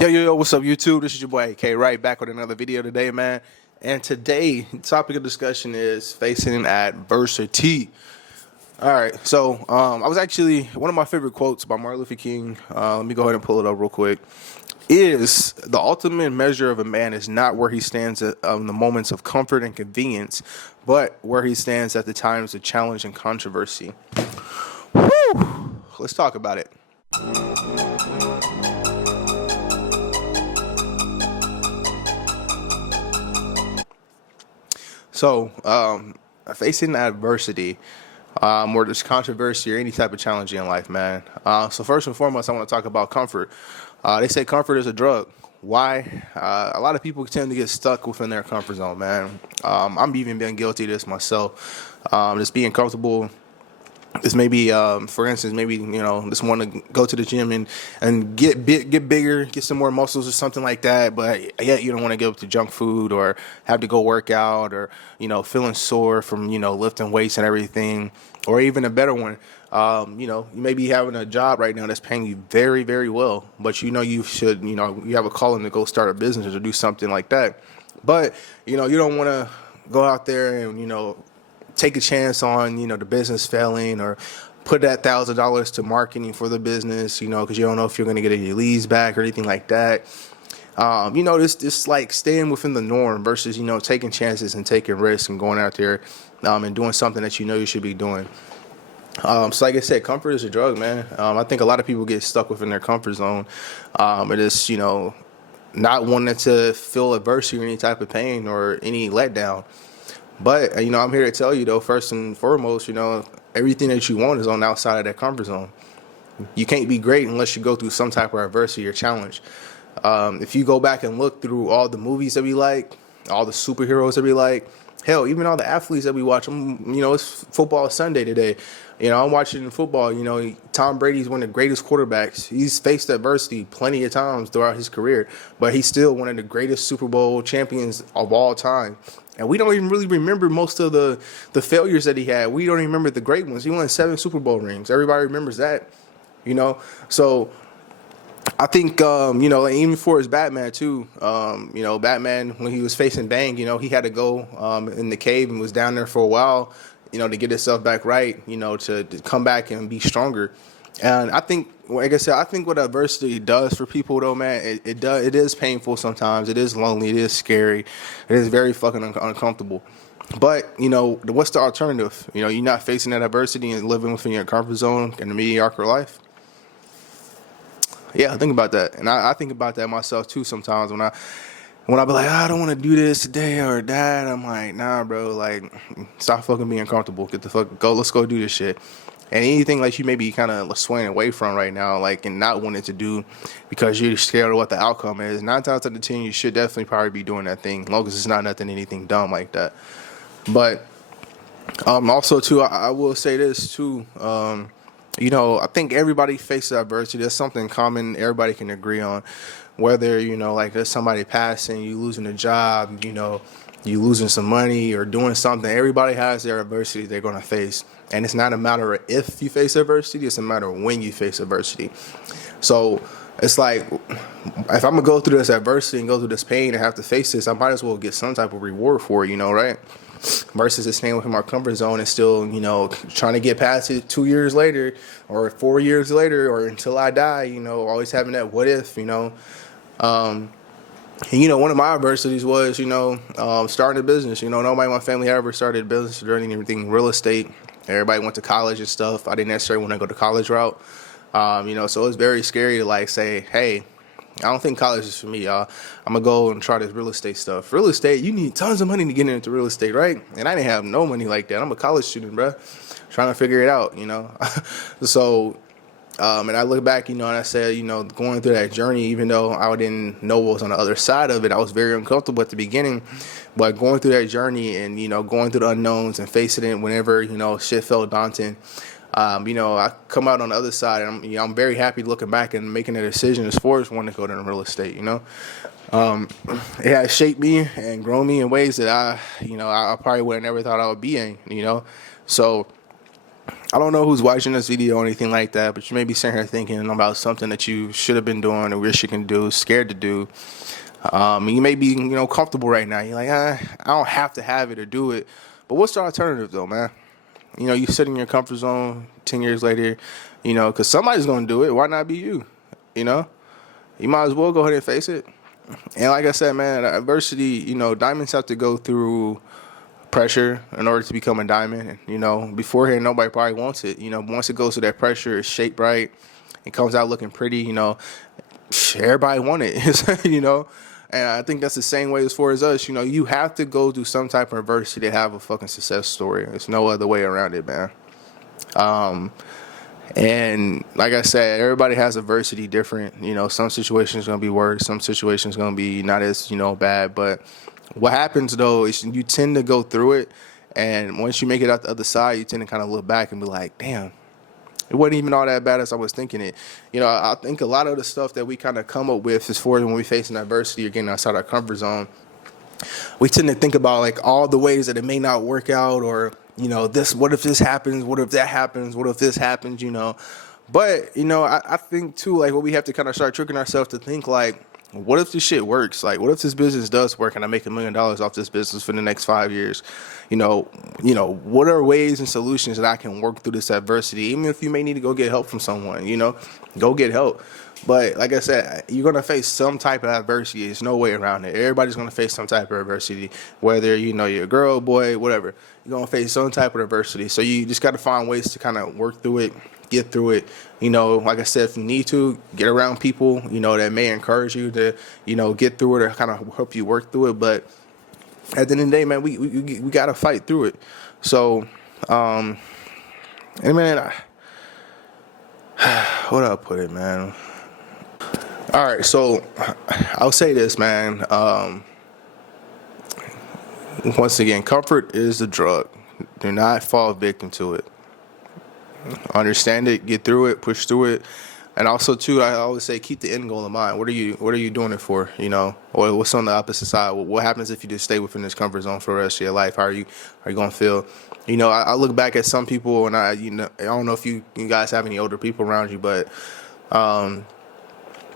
Yo, what's up, YouTube? This is your boy AK Right back with another video today, man. And today, the topic of discussion is facing adversity. All right, so I was actually one of my favorite quotes by Martin Luther King. Let me go ahead and pull it up real quick. Is the ultimate measure of a man is not where he stands in the moments of comfort and convenience, but where he stands at the times of challenge and controversy. Whew. Let's talk about it. So, facing adversity, or there's controversy or any type of challenge in life, man. So first and foremost, I want to talk about comfort. They say comfort is a drug. Why? A lot of people tend to get stuck within their comfort zone, man. I'm even been guilty of this myself. Just being comfortable. This maybe, for instance, maybe just want to go to the gym and get bigger, get some more muscles or something like that. But yet you don't want to give up to junk food or have to go work out or feeling sore from lifting weights and everything. Or even a better one, you may be having a job right now that's paying you very, very well, but you should, you have a calling to go start a business or do something like that. But you don't want to go out there and take a chance on the business failing or put that $1,000 to marketing for the business, because you don't know if you're going to get any leads back or anything like that. This like staying within the norm versus taking chances and taking risks and going out there and doing something that you should be doing. So like I said, comfort is a drug, man. I think a lot of people get stuck within their comfort zone. It is not wanting to feel adversity or any type of pain or any letdown. But I'm here to tell you though, first and foremost, everything that you want is on the outside of that comfort zone. You can't be great unless you go through some type of adversity or challenge. If you go back and look through all the movies that we like, all the superheroes that we like, hell, even all the athletes that we watch, it's football Sunday today. I'm watching football. Tom Brady's one of the greatest quarterbacks. He's faced adversity plenty of times throughout his career, but he's still one of the greatest Super Bowl champions of all time. And we don't even really remember most of the failures that he had. We don't even remember the great ones. He won 7 Super Bowl rings. Everybody remembers that, So I think, even for his Batman too, Batman, when he was facing Bang, he had to go in the cave and was down there for a while, to get himself back right, to come back and be stronger. And I think, like I said, I think what adversity does for people, though, man, it is painful sometimes. It is lonely. It is scary. It is very fucking uncomfortable. But, what's the alternative? You're not facing that adversity and living within your comfort zone in a mediocre life. Yeah, think about that. And I think about that myself, too, sometimes when I be like, I don't want to do this today or that. I'm like, nah, bro, like, stop fucking being comfortable. Get the fuck, let's go do this shit. And anything like you may be kind of swaying away from right now, like, and not wanting to do because you're scared of what the outcome is, 9 times out of 10, you should definitely probably be doing that thing, as long as it's not anything dumb like that. But also, too, I will say this, too. I think everybody faces adversity. That's something common everybody can agree on. Whether, like there's somebody passing, you losing a job, you losing some money or doing something. Everybody has their adversity they're going to face. And it's not a matter of if you face adversity, it's a matter of when you face adversity. So it's like, if I'm going to go through this adversity and go through this pain and have to face this, I might as well get some type of reward for it, right? Versus just staying within my comfort zone and still, trying to get past it 2 years later or 4 years later or until I die, always having that what if, and, one of my adversities was, starting a business. Nobody in my family ever started a business or anything real estate. Everybody went to college and stuff. I didn't necessarily want to go the college route. So it's very scary to like say, hey, I don't think college is for me, y'all. I'm going to go and try this real estate stuff. Real estate, you need tons of money to get into real estate, right? And I didn't have no money like that. I'm a college student, bro, trying to figure it out, So, and I look back, and I said, going through that journey, even though I didn't know what was on the other side of it, I was very uncomfortable at the beginning. But going through that journey and, going through the unknowns and facing it whenever, shit felt daunting, I come out on the other side, and I'm very happy looking back and making a decision as far as wanting to go into real estate. It has shaped me and grown me in ways that I probably would have never thought I would be in. So I don't know who's watching this video or anything like that, but you may be sitting here thinking about something that you should have been doing or wish you can do, scared to do. You may be, comfortable right now. You're like, I don't have to have it or do it. But what's the alternative, though, man? You sit in your comfort zone 10 years later, because somebody's going to do it. Why not be you? You know? You might as well go ahead and face it. And like I said, man, adversity, diamonds have to go through pressure in order to become a diamond. Beforehand, nobody probably wants it. Once it goes through that pressure, it's shaped right, it comes out looking pretty, everybody want it, And I think that's the same way as far as us. You have to go through some type of adversity to have a fucking success story. There's no other way around it, man. And like I said, everybody has adversity different. Some situations going to be worse. Some situations going to be not as, bad. But what happens, though, is you tend to go through it. And once you make it out the other side, you tend to kind of look back and be like, damn, it wasn't even all that bad as I was thinking it. I think a lot of the stuff that we kind of come up with as far as when we face an adversity or getting outside our comfort zone, we tend to think about like all the ways that it may not work out, or this, what if this happens, what if that happens, what if this happens, but I think too, like, what we have to kind of start tricking ourselves to think, like, what if this shit works? Like, what if this business does work and I make $1 million off this business for the next 5 years? What are ways and solutions that I can work through this adversity? Even if you may need to go get help from someone, go get help. But like I said, you're going to face some type of adversity. There's no way around it. Everybody's going to face some type of adversity, whether, you're a girl, boy, whatever. You're going to face some type of adversity. So you just got to find ways to kind of work through it, get through it. Like I said, if you need to, get around people, that may encourage you to, get through it or kind of help you work through it. But at the end of the day, man, we got to fight through it. So, and man, what do I put it, man? All right, so I'll say this, man. Once again, comfort is a drug. Do not fall victim to it. Understand it, get through it, push through it, and also too, I always say, keep the end goal in mind. What are you doing it for? Or what's on the opposite side? What happens if you just stay within this comfort zone for the rest of your life? How are you gonna feel? I look back at some people, and I don't know if you guys have any older people around you, but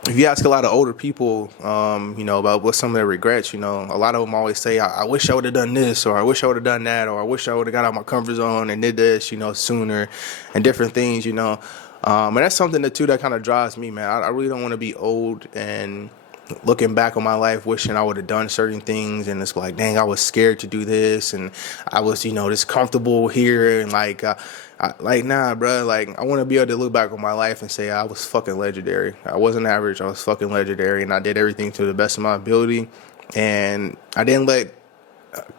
if you ask a lot of older people, about what some of their regrets, a lot of them always say, I wish I would have done this, or I wish I would have done that, or I wish I would have got out of my comfort zone and did this, sooner, and different things, and that's something that kind of drives me, man. I really don't want to be old and looking back on my life, wishing I would have done certain things, and it's like, dang, I was scared to do this, and I was, just comfortable here, and nah, bro. Like, I want to be able to look back on my life and say I was fucking legendary. I wasn't average. I was fucking legendary, and I did everything to the best of my ability, and I didn't let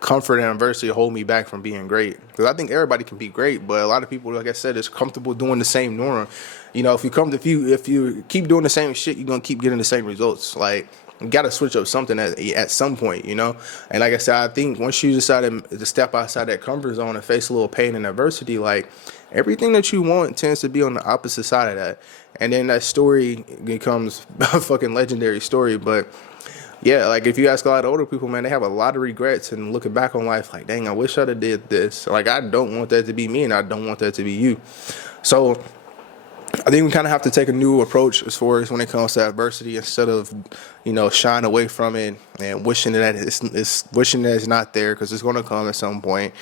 comfort and adversity hold me back from being great. Because I think everybody can be great, but a lot of people, like I said, is comfortable doing the same norm. If you keep doing the same shit, you're gonna keep getting the same results. Like, you gotta switch up something at some point, And like I said, I think once you decide to step outside that comfort zone and face a little pain and adversity, like, everything that you want tends to be on the opposite side of that. And then that story becomes a fucking legendary story. But yeah, like, if you ask a lot of older people, man, they have a lot of regrets and looking back on life like, dang, I wish I'd have did this. Like, I don't want that to be me, and I don't want that to be you. So I think we kind of have to take a new approach as far as when it comes to adversity, instead of, shying away from it and wishing that it's not there, because it's going to come at some point.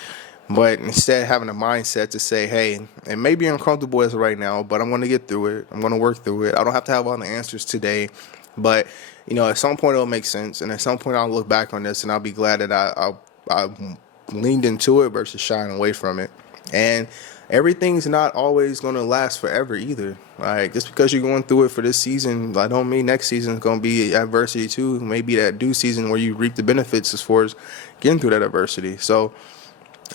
But instead, having a mindset to say, hey, it may be uncomfortable as of right now, but I'm going to get through it. I'm going to work through it. I don't have to have all the answers today, but at some point it'll make sense, and at some point I'll look back on this and I'll be glad that I leaned into it versus shying away from it. And everything's not always going to last forever either. Like, just because you're going through it for this season, I don't mean next season is going to be adversity too. Maybe that due season where you reap the benefits as far as getting through that adversity. So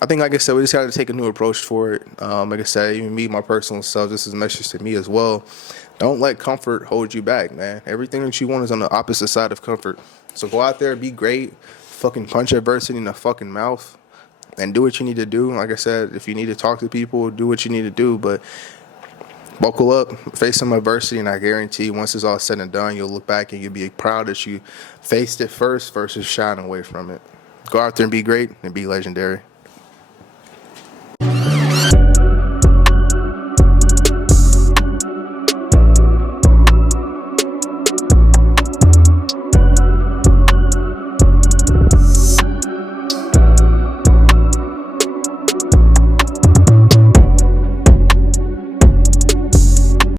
I think, like I said, we just got to take a new approach for it. Like I said, even me, my personal self, this is a message to me as well. Don't let comfort hold you back, man. Everything that you want is on the opposite side of comfort. So go out there, be great, fucking punch adversity in the fucking mouth, and do what you need to do. Like I said, if you need to talk to people, do what you need to do. But buckle up, face some adversity, and I guarantee once it's all said and done, you'll look back and you'll be proud that you faced it first versus shying away from it. Go out there and be great and be legendary.